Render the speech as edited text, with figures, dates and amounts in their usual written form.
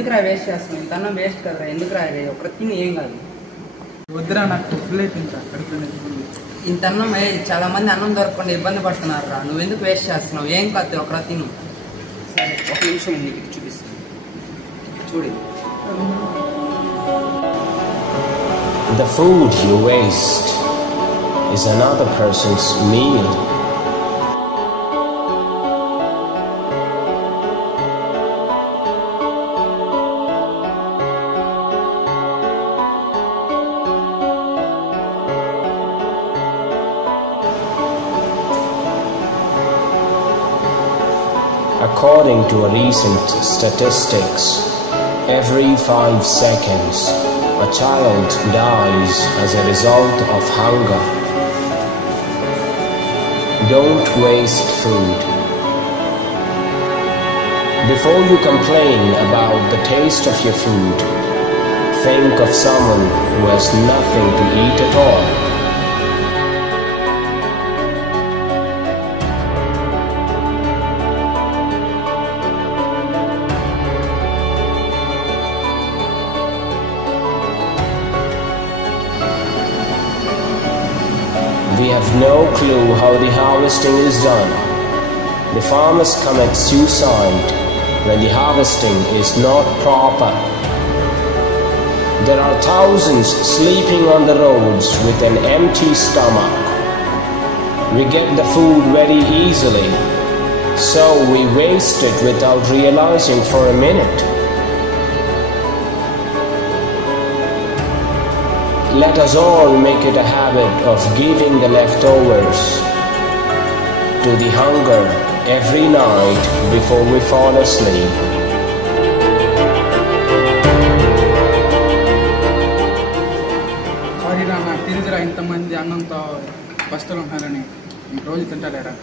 ఎందుకురా వేస్ట్ చేస్తున్నావు? ఇంత అన్నం వేస్ట్ కదరా, ఎందుకురా ఒకటి తిని ఏం కాదు. వద్దురా, నాకు ఫుల్ అయిపోయిందిరా కడుపులో. ఇంత అన్నం చాలా మంది అన్నం దొరకకుండా ఇబ్బంది పడుతున్నారు రా, నువ్వు ఎందుకు వేస్ట్ చేస్తున్నావు? ఏం కాదు, ఒకరా తిను. సరే, ఒక నిమిషం నీకు చూపిస్తాను, చూడు. The food you waste is another person's meal. According to a recent statistics, every 5 seconds, a child dies as a result of hunger. Don't waste food. Before you complain about the taste of your food, think of someone who has nothing to eat at all. We have no clue how the harvesting is done. The farmers commit suicide when the harvesting is not proper. There are thousands sleeping on the roads with an empty stomach. We get the food very easily, so we waste it without realizing for a minute. Let us all make it a habit of giving the leftovers to the hunger every night before we fall asleep. Sorry రా, నాకు తెలియదురా ఇంతమంది అన్నంతో బస్తులు ఉంటారని. రోజు తింటాలేరా.